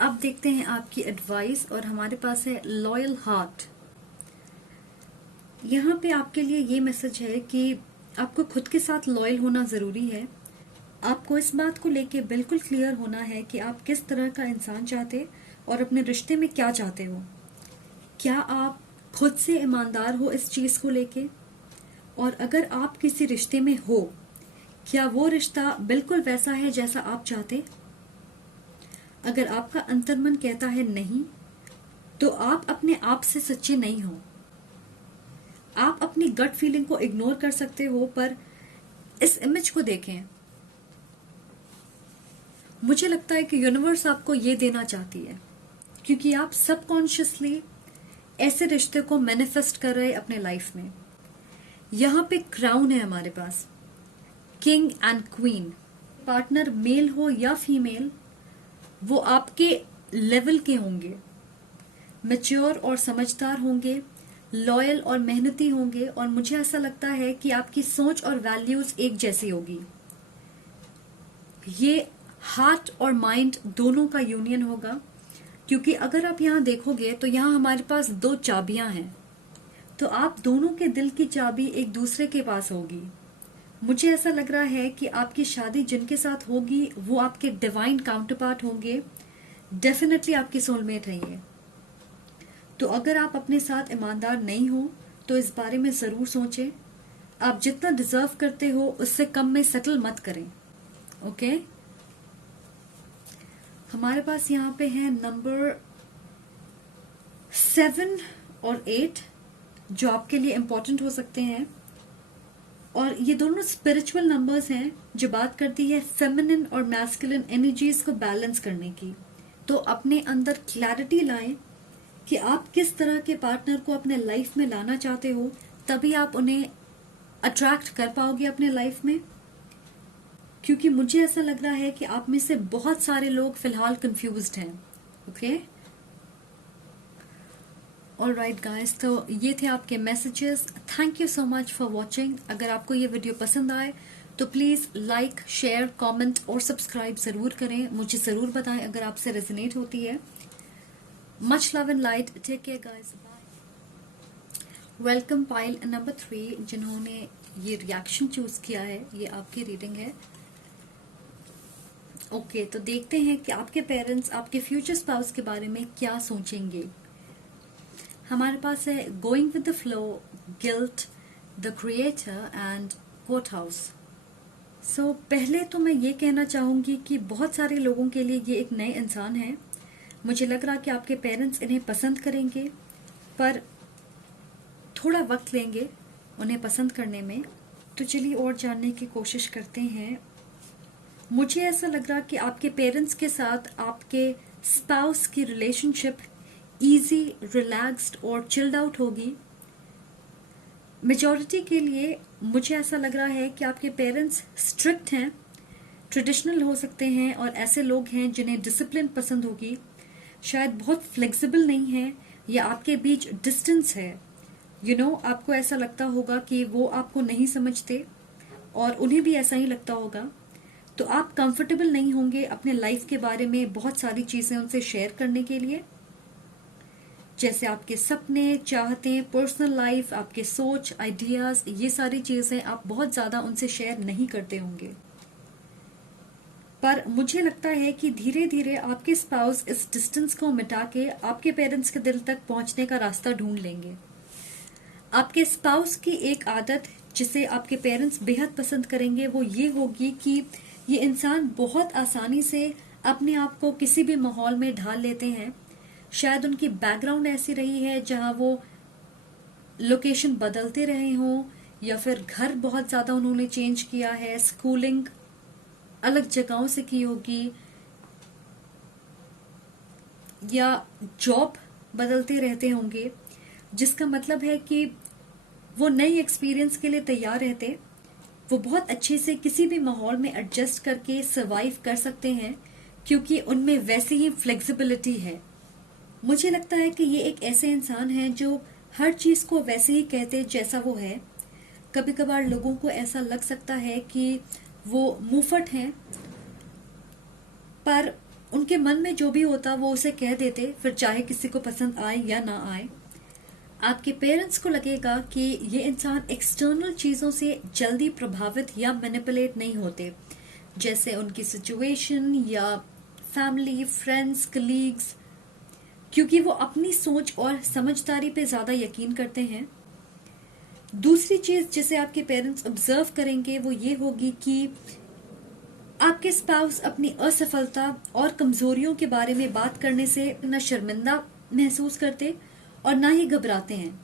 अब देखते हैं आपकी एडवाइस, और हमारे पास है लॉयल हार्ट। यहाँ पे आपके लिए ये मैसेज है कि आपको खुद के साथ लॉयल होना जरूरी है। आपको इस बात को लेके बिल्कुल क्लियर होना है कि आप किस तरह का इंसान चाहते और अपने रिश्ते में क्या चाहते हो। क्या आप खुद से ईमानदार हो इस चीज को लेके, और अगर आप किसी रिश्ते में हो, क्या वो रिश्ता बिल्कुल वैसा है जैसा आप चाहते। अगर आपका अंतर्मन कहता है नहीं, तो आप अपने आप से सच्चे नहीं हो। आप अपनी गट फीलिंग को इग्नोर कर सकते हो, पर इस इमेज को देखें। मुझे लगता है कि यूनिवर्स आपको ये देना चाहती है, क्योंकि आप सबकॉन्शियसली ऐसे रिश्ते को मैनिफेस्ट कर रहे अपने लाइफ में। यहाँ पे क्राउन है हमारे पास, king and queen. Partner male हो या फीमेल, वो आपके लेवल के होंगे, मैच्योर और समझदार होंगे, लॉयल और मेहनती होंगे, और मुझे ऐसा लगता है कि आपकी सोच और वैल्यूज एक जैसी होगी। ये हार्ट और माइंड दोनों का यूनियन होगा, क्योंकि अगर आप यहाँ देखोगे तो यहाँ हमारे पास 2 चाबियां हैं। तो आप दोनों के दिल की चाबी एक दूसरे के पास होगी। मुझे ऐसा लग रहा है कि आपकी शादी जिनके साथ होगी वो आपके डिवाइन काउंटरपार्ट होंगे, डेफिनेटली आपकी सोलमेट है ये। तो अगर आप अपने साथ ईमानदार नहीं हो तो इस बारे में जरूर सोचें। आप जितना डिजर्व करते हो उससे कम में सेटल मत करें। ओके, हमारे पास यहाँ पे है नंबर 7 और 8, जो आपके लिए इम्पोर्टेंट हो सकते हैं। और ये दोनों स्पिरिचुअल नंबर्स हैं जो बात करती है फेमिनिन और मैस्कुलिन एनर्जीज को बैलेंस करने की। तो अपने अंदर क्लैरिटी लाएं कि आप किस तरह के पार्टनर को अपने लाइफ में लाना चाहते हो, तभी आप उन्हें अट्रैक्ट कर पाओगे अपने लाइफ में। क्योंकि मुझे ऐसा लग रहा है कि आप में से बहुत सारे लोग फिलहाल कंफ्यूज्ड हैं। ओके, ऑलराइट गाइस, तो ये थे आपके messages. Thank you so much for watching. अगर आपको ये वीडियो पसंद आए तो प्लीज लाइक, शेयर, कमेंट और सब्सक्राइब जरूर करें। मुझे जरूर बताएं अगर आपसे रेजोनेट होती है। Much love and light, take care guys, bye. Welcome pile number 3 जिन्होंने ये रिएक्शन चूज किया है, ये आपकी रीडिंग है। ओके, तो देखते हैं कि आपके पेरेंट्स आपके फ्यूचर स्पाउस के बारे में क्या सोचेंगे। हमारे पास है going with the flow, guilt, the creator and court house. So पहले तो मैं ये कहना चाहूंगी कि बहुत सारे लोगों के लिए ये एक नए इंसान है। मुझे लग रहा कि आपके पेरेंट्स इन्हें पसंद करेंगे, पर थोड़ा वक्त लेंगे उन्हें पसंद करने में। तो चलिए और जानने की कोशिश करते हैं। मुझे ऐसा लग रहा कि आपके पेरेंट्स के साथ आपके स्पाउस की रिलेशनशिप इजी, रिलैक्स्ड और चिल्ड आउट होगी। मेजॉरिटी के लिए मुझे ऐसा लग रहा है कि आपके पेरेंट्स स्ट्रिक्ट हैं, ट्रेडिशनल हो सकते हैं और ऐसे लोग हैं जिन्हें डिसिप्लिन पसंद होगी। शायद बहुत फ्लेक्सिबल नहीं है या आपके बीच डिस्टेंस है। आपको ऐसा लगता होगा कि वो आपको नहीं समझते और उन्हें भी ऐसा ही लगता होगा। तो आप कंफर्टेबल नहीं होंगे अपने लाइफ के बारे में बहुत सारी चीजें उनसे शेयर करने के लिए, जैसे आपके सपने, चाहते, पर्सनल लाइफ, आपके सोच, आइडियाज, ये सारी चीजें आप बहुत ज्यादा उनसे शेयर नहीं करते होंगे। पर मुझे लगता है कि धीरे धीरे आपके स्पाउस इस डिस्टेंस को मिटा के आपके पेरेंट्स के दिल तक पहुंचने का रास्ता ढूंढ लेंगे। आपके स्पाउस की एक आदत जिसे आपके पेरेंट्स बेहद पसंद करेंगे वो ये होगी कि ये इंसान बहुत आसानी से अपने आप को किसी भी माहौल में ढाल लेते हैं। शायद उनकी बैकग्राउंड ऐसी रही है जहां वो लोकेशन बदलते रहे हों, या फिर घर बहुत ज्यादा उन्होंने चेंज किया है, स्कूलिंग अलग जगहों से की होगी, या जॉब बदलते रहते होंगे, जिसका मतलब है कि वो नई एक्सपीरियंस के लिए तैयार रहते। वो बहुत अच्छे से किसी भी माहौल में एडजस्ट करके सरवाइव कर सकते हैं क्योंकि उनमें वैसी ही फ्लेक्सिबिलिटी है। मुझे लगता है कि ये एक ऐसे इंसान हैं जो हर चीज को वैसे ही कहते जैसा वो है। कभी कभार लोगों को ऐसा लग सकता है कि वो मुंहफट हैं, पर उनके मन में जो भी होता वो उसे कह देते, फिर चाहे किसी को पसंद आए या ना आए। आपके पेरेंट्स को लगेगा कि ये इंसान एक्सटर्नल चीजों से जल्दी प्रभावित या मैनिपुलेट नहीं होते, जैसे उनकी सिचुएशन या फैमिली, फ्रेंड्स, कलीग्स, क्योंकि वो अपनी सोच और समझदारी पे ज्यादा यकीन करते हैं। दूसरी चीज जिसे आपके पेरेंट्स ऑब्जर्व करेंगे वो ये होगी कि आपके स्पाउस अपनी असफलता और कमजोरियों के बारे में बात करने से न शर्मिंदा महसूस करते और ना ही घबराते हैं।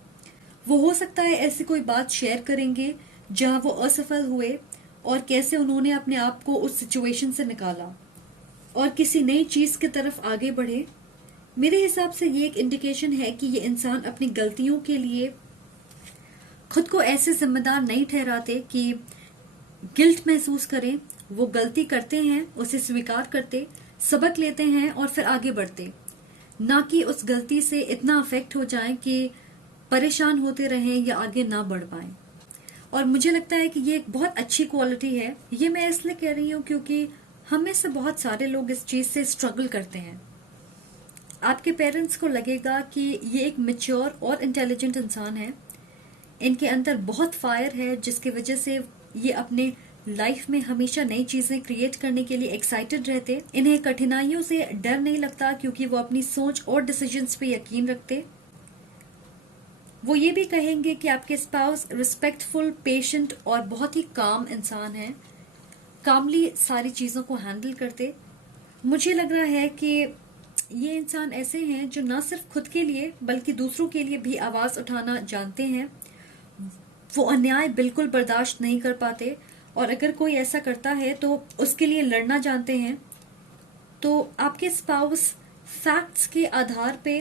वो हो सकता है ऐसी कोई बात शेयर करेंगे जहां वो असफल हुए और कैसे उन्होंने अपने आप को उस सिचुएशन से निकाला और किसी नई चीज की तरफ आगे बढ़े। मेरे हिसाब से ये एक इंडिकेशन है कि ये इंसान अपनी गलतियों के लिए खुद को ऐसे जिम्मेदार नहीं ठहराते कि गिल्ट महसूस करें। वो गलती करते हैं, उसे स्वीकार करते, सबक लेते हैं और फिर आगे बढ़ते, ना कि उस गलती से इतना अफेक्ट हो जाएं कि परेशान होते रहें या आगे ना बढ़ पाएं। और मुझे लगता है कि ये एक बहुत अच्छी क्वालिटी है। ये मैं इसलिए कह रही हूँ क्योंकि हम में से बहुत सारे लोग इस चीज से स्ट्रगल करते हैं। आपके पेरेंट्स को लगेगा कि ये एक मैच्योर और इंटेलिजेंट इंसान है, इनके अंदर बहुत फायर है, जिसकी वजह से ये अपने लाइफ में हमेशा नई चीजें क्रिएट करने के लिए एक्साइटेड रहते। इन्हें कठिनाइयों से डर नहीं लगता क्योंकि वो अपनी सोच और डिसीजंस पे यकीन रखते। वो ये भी कहेंगे कि आपके स्पाउस रिस्पेक्टफुल, पेशेंट और बहुत ही काम इंसान है, कामली सारी चीजों को हैंडल करते। मुझे लग रहा है कि ये इंसान ऐसे हैं जो न सिर्फ खुद के लिए बल्कि दूसरों के लिए भी आवाज उठाना जानते हैं। वो अन्याय बिल्कुल बर्दाश्त नहीं कर पाते और अगर कोई ऐसा करता है तो उसके लिए लड़ना जानते हैं। तो आपके स्पाउस फैक्ट्स के आधार पे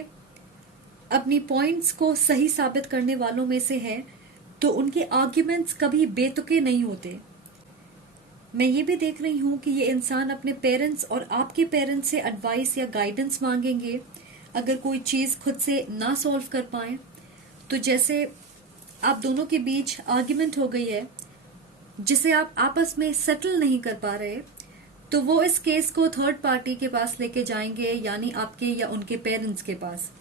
अपनी पॉइंट्स को सही साबित करने वालों में से है, तो उनके आर्ग्यूमेंट्स कभी बेतुके नहीं होते। मैं ये भी देख रही हूँ कि ये इंसान अपने पेरेंट्स और आपके पेरेंट्स से एडवाइस या गाइडेंस मांगेंगे अगर कोई चीज खुद से ना सॉल्व कर पाए। तो जैसे आप दोनों के बीच आर्ग्यूमेंट हो गई है जिसे आप आपस में सेटल नहीं कर पा रहे, तो वो इस केस को थर्ड पार्टी के पास लेके जाएंगे, यानी आपके या उनके पेरेंट्स के पास।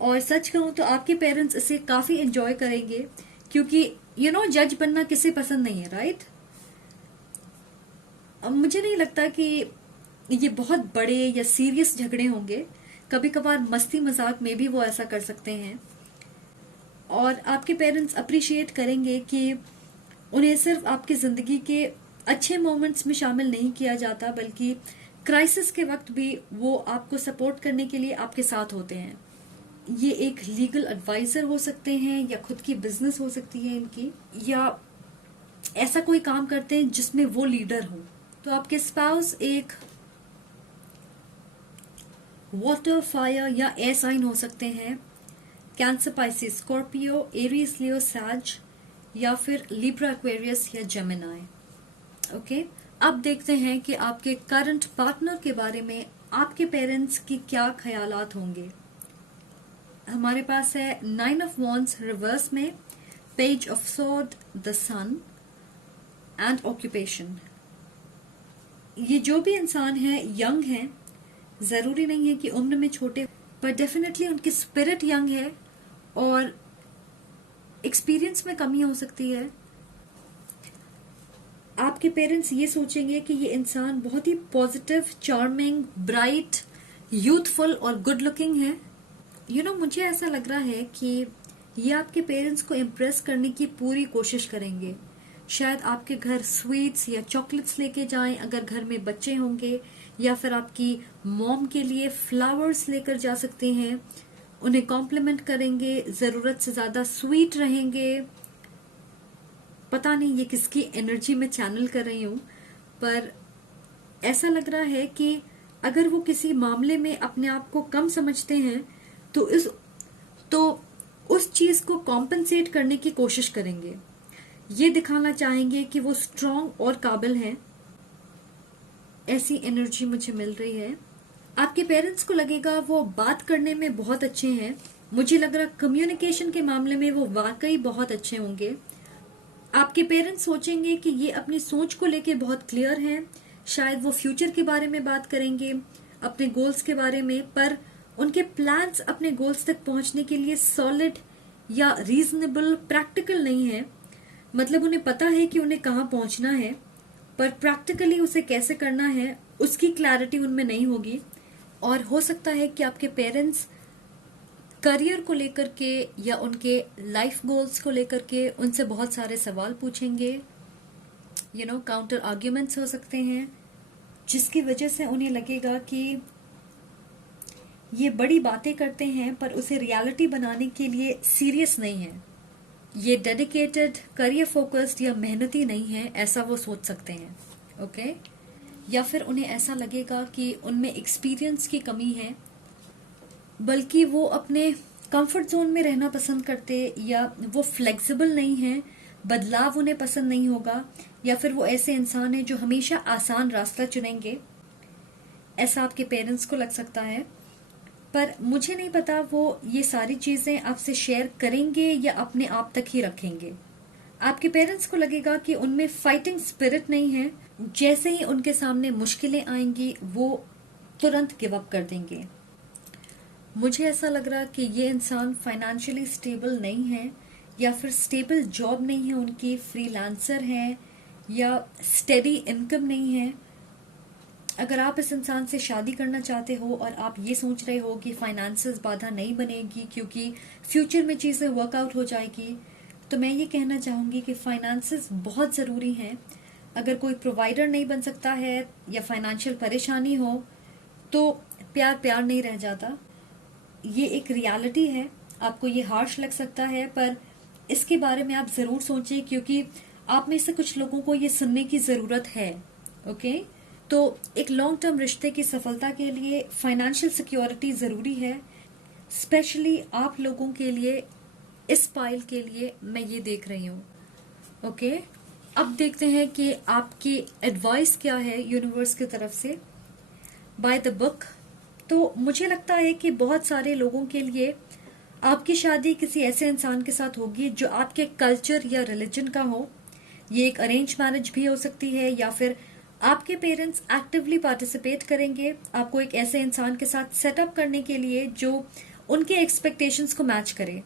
और सच कहूं तो आपके पेरेंट्स इसे काफी एंजॉय करेंगे, क्योंकि जज बनना किसे पसंद नहीं है, राइट? अब मुझे नहीं लगता कि ये बहुत बड़े या सीरियस झगड़े होंगे। कभी कभार मस्ती मजाक में भी वो ऐसा कर सकते हैं, और आपके पेरेंट्स अप्रिशिएट करेंगे कि उन्हें सिर्फ आपकी जिंदगी के अच्छे मोमेंट्स में शामिल नहीं किया जाता, बल्कि क्राइसिस के वक्त भी वो आपको सपोर्ट करने के लिए आपके साथ होते हैं। ये एक लीगल एडवाइजर हो सकते हैं, या खुद की बिजनेस हो सकती है इनकी, या ऐसा कोई काम करते हैं जिसमें वो लीडर हो। तो आपके स्पाउस एक वाटर, फायर या एयर साइन हो सकते हैं, कैंसर, पाइसिस, स्कॉर्पियो, एरीज, लियो, सैज, या फिर लिब्रा, एक्वेरियस या जेमिनाई। ओके, अब देखते हैं कि आपके करंट पार्टनर के बारे में आपके पेरेंट्स की क्या ख्यालात होंगे। हमारे पास है 9 ऑफ वॉन्ड्स रिवर्स में, page of sword, the sun and occupation. ये जो भी इंसान है यंग है, जरूरी नहीं है कि उम्र में छोटे, पर डेफिनेटली उनकी स्पिरिट यंग है और एक्सपीरियंस में कमी हो सकती है। आपके पेरेंट्स ये सोचेंगे कि ये इंसान बहुत ही पॉजिटिव, चार्मिंग, ब्राइट, यूथफुल और गुड लुकिंग है। मुझे ऐसा लग रहा है कि ये आपके पेरेंट्स को इम्प्रेस करने की पूरी कोशिश करेंगे। शायद आपके घर स्वीट्स या चॉकलेट्स लेके जाएं अगर घर में बच्चे होंगे, या फिर आपकी मॉम के लिए फ्लावर्स लेकर जा सकते हैं, उन्हें कॉम्प्लीमेंट करेंगे, जरूरत से ज्यादा स्वीट रहेंगे। पता नहीं ये किसकी एनर्जी में चैनल कर रही हूं, पर ऐसा लग रहा है कि अगर वो किसी मामले में अपने आप को कम समझते हैं तो उस चीज को कॉम्पनसेट करने की कोशिश करेंगे। ये दिखाना चाहेंगे कि वो स्ट्रांग और काबिल हैं। ऐसी एनर्जी मुझे मिल रही है। आपके पेरेंट्स को लगेगा वो बात करने में बहुत अच्छे हैं। मुझे लग रहा कम्युनिकेशन के मामले में वो वाकई बहुत अच्छे होंगे। आपके पेरेंट्स सोचेंगे कि ये अपनी सोच को लेकर बहुत क्लियर हैं। शायद वो फ्यूचर के बारे में बात करेंगे, अपने गोल्स के बारे में, पर उनके प्लान्स अपने गोल्स तक पहुंचने के लिए सॉलिड या रीजनेबल, प्रैक्टिकल नहीं है। मतलब उन्हें पता है कि उन्हें कहाँ पहुंचना है, पर प्रैक्टिकली उसे कैसे करना है उसकी क्लैरिटी उनमें नहीं होगी। और हो सकता है कि आपके पेरेंट्स करियर को लेकर के या उनके लाइफ गोल्स को लेकर के उनसे बहुत सारे सवाल पूछेंगे। काउंटर आर्ग्यूमेंट्स हो सकते हैं, जिसकी वजह से उन्हें लगेगा कि ये बड़ी बातें करते हैं पर उसे रियलिटी बनाने के लिए सीरियस नहीं है, ये डेडिकेटेड, करियर फोकस्ड या मेहनती नहीं है, ऐसा वो सोच सकते हैं। ओके, या फिर उन्हें ऐसा लगेगा कि उनमें एक्सपीरियंस की कमी है, बल्कि वो अपने कंफर्ट जोन में रहना पसंद करते, या वो फ्लेक्सिबल नहीं है, बदलाव उन्हें पसंद नहीं होगा, या फिर वो ऐसे इंसान हैं जो हमेशा आसान रास्ता चुनेंगे। ऐसा आपके पेरेंट्स को लग सकता है, पर मुझे नहीं पता वो ये सारी चीजें आपसे शेयर करेंगे या अपने आप तक ही रखेंगे। आपके पेरेंट्स को लगेगा कि उनमें फाइटिंग स्पिरिट नहीं है। जैसे ही उनके सामने मुश्किलें आएंगी वो तुरंत गिव अप कर देंगे। मुझे ऐसा लग रहा कि ये इंसान फाइनेंशियली स्टेबल नहीं है, या फिर स्टेबल जॉब नहीं है उनकी, फ्रीलांसर है, या स्टेडी इनकम नहीं है। अगर आप इस इंसान से शादी करना चाहते हो और आप ये सोच रहे हो कि फाइनेंसेस बाधा नहीं बनेगी क्योंकि फ्यूचर में चीजें वर्कआउट हो जाएगी, तो मैं ये कहना चाहूंगी कि फाइनेंसेस बहुत जरूरी हैं। अगर कोई प्रोवाइडर नहीं बन सकता है या फाइनेंशियल परेशानी हो तो प्यार प्यार नहीं रह जाता। ये एक रियलिटी है। आपको ये हार्श लग सकता है, पर इसके बारे में आप जरूर सोचें, क्योंकि आप में से कुछ लोगों को ये सुनने की जरूरत है। ओके, तो एक लॉन्ग टर्म रिश्ते की सफलता के लिए फाइनेंशियल सिक्योरिटी जरूरी है, स्पेशली आप लोगों के लिए। इस पाइल के लिए मैं ये देख रही हूँ। ओके, अब देखते हैं कि आपकी एडवाइस क्या है यूनिवर्स की तरफ से बाय द बुक। तो मुझे लगता है कि बहुत सारे लोगों के लिए आपकी शादी किसी ऐसे इंसान के साथ होगी जो आपके कल्चर या रिलीजन का हो, ये एक अरेंज मैरिज भी हो सकती है, या फिर आपके पेरेंट्स एक्टिवली पार्टिसिपेट करेंगे आपको एक ऐसे इंसान के साथ सेटअप करने के लिए जो उनके एक्सपेक्टेशंस को मैच करे।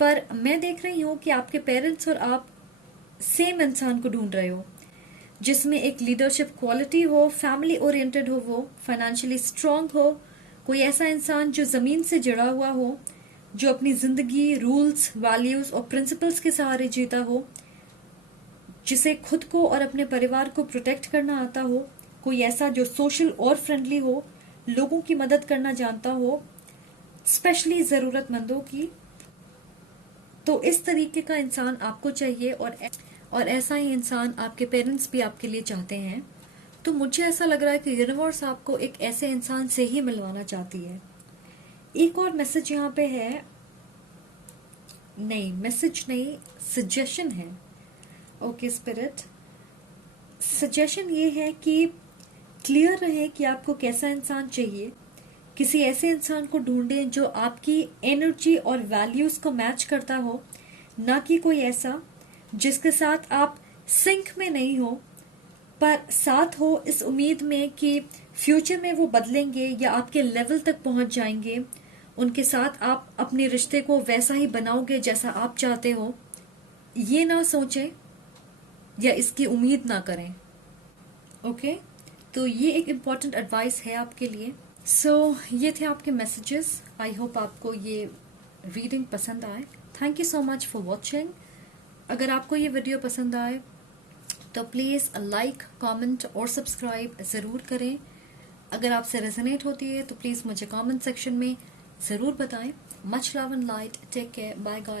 पर मैं देख रही हूँ कि आपके पेरेंट्स और आप सेम इंसान को ढूंढ रहे हो, जिसमें एक लीडरशिप क्वालिटी हो, फैमिली ओरिएंटेड हो, वो फाइनेंशियली स्ट्रांग हो, कोई ऐसा इंसान जो जमीन से जुड़ा हुआ हो, जो अपनी जिंदगी रूल्स, वैल्यूज और प्रिंसिपल्स के सहारे जीता हो, जिसे खुद को और अपने परिवार को प्रोटेक्ट करना आता हो, कोई ऐसा जो सोशल और फ्रेंडली हो, लोगों की मदद करना जानता हो, स्पेशली जरूरतमंदों की। तो इस तरीके का इंसान आपको चाहिए, और ऐसा ही इंसान आपके पेरेंट्स भी आपके लिए चाहते हैं। तो मुझे ऐसा लग रहा है कि यूनिवर्स आपको एक ऐसे इंसान से ही मिलवाना चाहती है। एक और मैसेज यहाँ पे है, नहीं मैसेज नहीं, सजेशन है। ओके स्पिरिट, सजेशन ये है कि क्लियर रहे कि आपको कैसा इंसान चाहिए। किसी ऐसे इंसान को ढूंढें जो आपकी एनर्जी और वैल्यूज को मैच करता हो, ना कि कोई ऐसा जिसके साथ आप सिंक में नहीं हो, पर साथ हो इस उम्मीद में कि फ्यूचर में वो बदलेंगे या आपके लेवल तक पहुंच जाएंगे। उनके साथ आप अपने रिश्ते को वैसा ही बनाओगे जैसा आप चाहते हो। ये ना सोचें या इसकी उम्मीद ना करें। ओके, तो ये एक इम्पॉर्टेंट एडवाइस है आपके लिए। ये थे आपके मैसेजेस। आई होप आपको ये रीडिंग पसंद आए। Thank you so much for watching. अगर आपको ये वीडियो पसंद आए तो प्लीज़ लाइक, कमेंट और सब्सक्राइब ज़रूर करें। अगर आपसे रेजोनेट होती है तो प्लीज़ मुझे कमेंट सेक्शन में ज़रूर बताएं। Much love and light, take care, bye guys.